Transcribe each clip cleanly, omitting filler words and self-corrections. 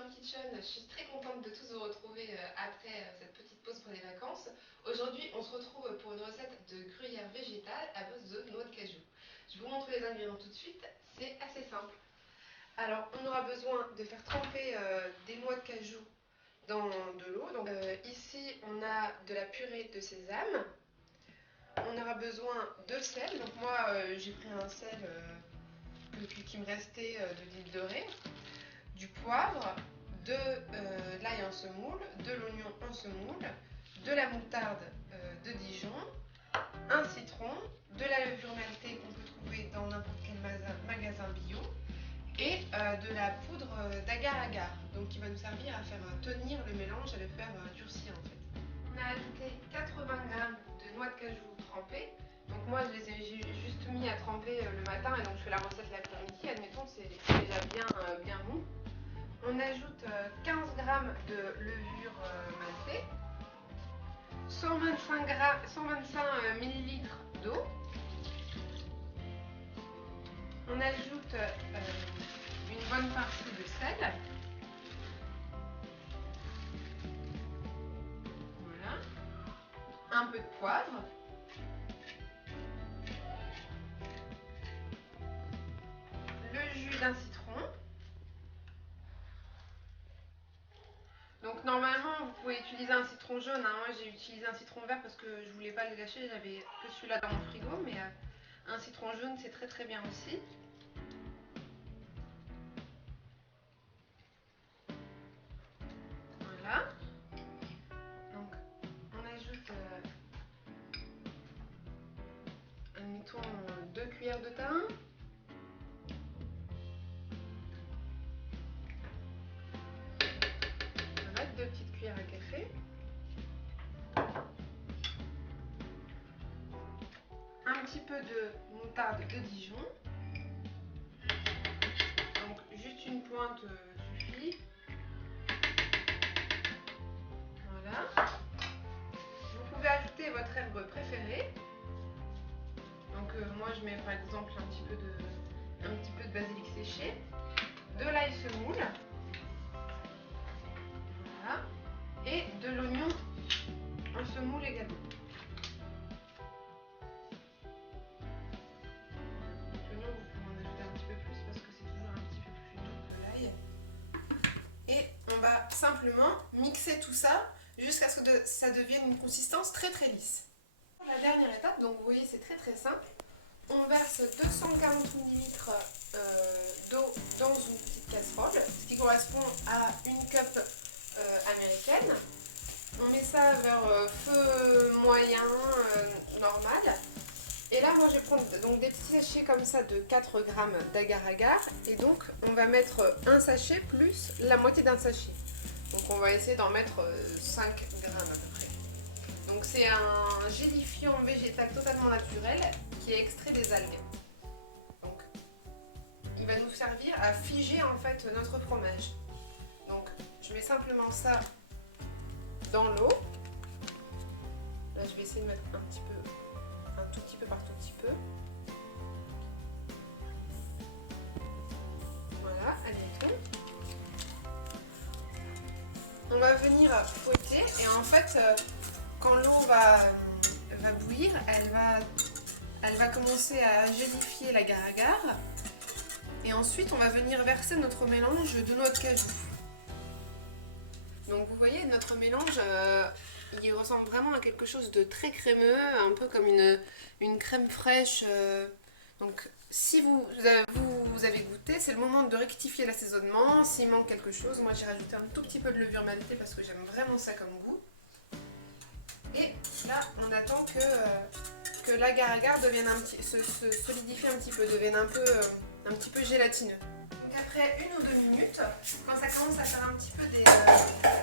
From Kitchen, je suis très contente de tous vous retrouver après cette petite pause pour les vacances. Aujourd'hui, on se retrouve pour une recette de gruyère végétale à base de noix de cajou. Je vous montre les ingrédients tout de suite, c'est assez simple. Alors, on aura besoin de faire tremper des noix de cajou dans de l'eau. Donc, ici, on a de la purée de sésame. On aura besoin de sel. Donc, moi, j'ai pris un sel qui me restait de l'huile dorée. Du poivre, de l'ail en semoule, de l'oignon en semoule, de la moutarde de Dijon, un citron, de la levure maltée qu'on peut trouver dans n'importe quel magasin bio et de la poudre d'agar-agar, donc qui va nous servir à faire tenir le mélange, à le faire durcir en fait. On a ajouté 80 g de noix de cajou trempées. Donc moi j'ai juste mis à tremper le matin et donc je fais la recette l'après-midi. Admettons c'est déjà bien mou. On ajoute 15 g de levure maltée, 125 ml d'eau. On ajoute une bonne partie de sel. Voilà. Un peu de poivre. Le jus d'un citron. Donc normalement vous pouvez utiliser un citron jaune, hein. Moi j'ai utilisé un citron vert parce que je voulais pas les lâcher, j'avais que celui-là dans mon frigo, mais un citron jaune c'est très bien aussi. Voilà. Donc on ajoute admettons 2 cuillères de thym. Voilà, 2 petites cuillères à café. Un petit peu de moutarde de Dijon. Donc juste une pointe suffit. Voilà. Vous pouvez ajouter votre herbe préférée. Donc moi je mets par exemple un petit peu de basilic séché, de l'ail semoule. Voilà. Et de l'oignon en semoule également. L'oignon vous pouvez en ajouter un petit peu plus parce que c'est toujours un petit peu plus doux que l'ail. Et on va simplement mixer tout ça jusqu'à ce que ça devienne une consistance très lisse. La dernière étape, donc vous voyez c'est très simple. On verse 240 ml d'eau dans une petite casserole, ce qui correspond à une cup américaine. On met ça vers feu moyen, normal. Et là, moi, je vais prendre donc, des petits sachets comme ça de 4 g d'agar-agar. Et donc, on va mettre un sachet plus la moitié d'un sachet. Donc, on va essayer d'en mettre 5 g à peu près. Donc, c'est un gélifiant végétal totalement naturel qui est extrait des algues. Donc, il va nous servir à figer en fait notre fromage. Donc, je mets simplement ça dans l'eau. Là, je vais essayer de mettre un tout petit peu par tout petit peu. Voilà, admettons. On va venir fouetter et en fait, quand l'eau va bouillir, elle va commencer à gélifier l'agar-agar. Et ensuite, on va venir verser notre mélange de noix de cajou. Donc vous voyez, notre mélange, il ressemble vraiment à quelque chose de très crémeux, un peu comme une crème fraîche. Donc si vous avez goûté, c'est le moment de rectifier l'assaisonnement. S'il manque quelque chose, moi j'ai rajouté un tout petit peu de levure maltée parce que j'aime vraiment ça comme goût. Et là, on attend que l'agar-agar se solidifie un petit peu, devienne un petit peu gélatineux. Donc après 1 ou 2 minutes, quand ça commence à faire un petit peu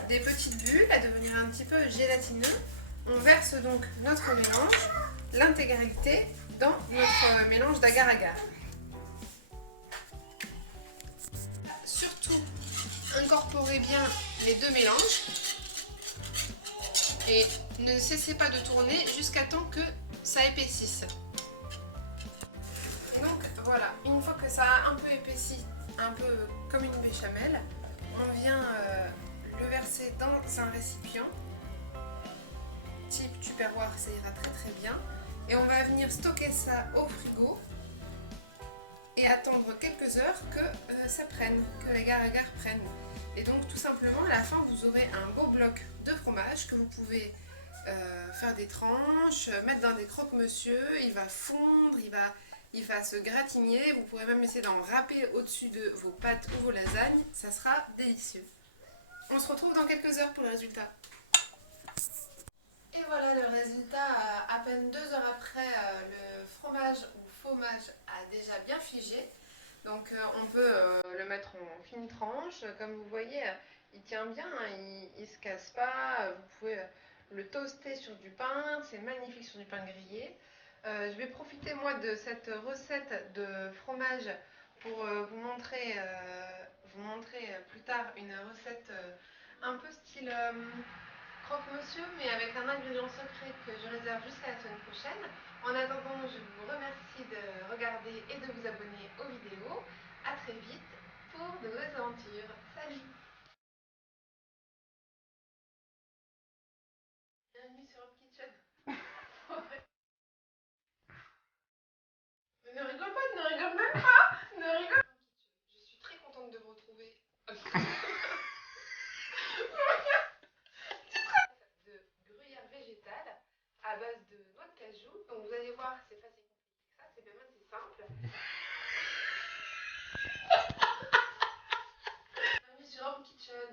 des petites bulles, à devenir un petit peu gélatineux, on verse donc notre mélange, l'intégralité, dans notre mélange d'agar-agar. Surtout, incorporez bien les deux mélanges et ne cessez pas de tourner jusqu'à temps que ça épaississe. Donc voilà, une fois que ça a un peu épaissi, un peu comme une béchamel, on vient verser dans un récipient type Tupperware, ça ira très très bien. Et on va venir stocker ça au frigo et attendre quelques heures que ça prenne, que l'agar-agar prenne. Et donc tout simplement à la fin vous aurez un beau bloc de fromage que vous pouvez faire des tranches, mettre dans des croque-monsieur, il va fondre, il va se gratigner, vous pourrez même essayer d'en râper au-dessus de vos pâtes ou vos lasagnes, ça sera délicieux. On se retrouve dans quelques heures pour le résultat. Et voilà le résultat, à peine 2 heures après, le fromage ou fromage a déjà bien figé. Donc on peut le mettre en fine tranche, comme vous voyez, il tient bien, il ne se casse pas, vous pouvez le toaster sur du pain, c'est magnifique sur du pain grillé. Je vais profiter moi de cette recette de fromage pour vous montrer plus tard une recette un peu style croque-monsieur, mais avec un ingrédient secret que je réserve jusqu'à la semaine prochaine. En attendant, je vous remercie de regarder et de vous abonner aux vidéos. A très vite pour de nouvelles aventures. Salut! Bienvenue sur Hop Kitchen. Ne rigole pas, ne rigole même pas, ne rigole. Je suis très contente de vous retrouver. De gruyère végétale à base de noix de cajou. Donc vous allez voir, c'est pas si compliqué que ça, c'est même assez simple. Bienvenue sur Home Kitchen.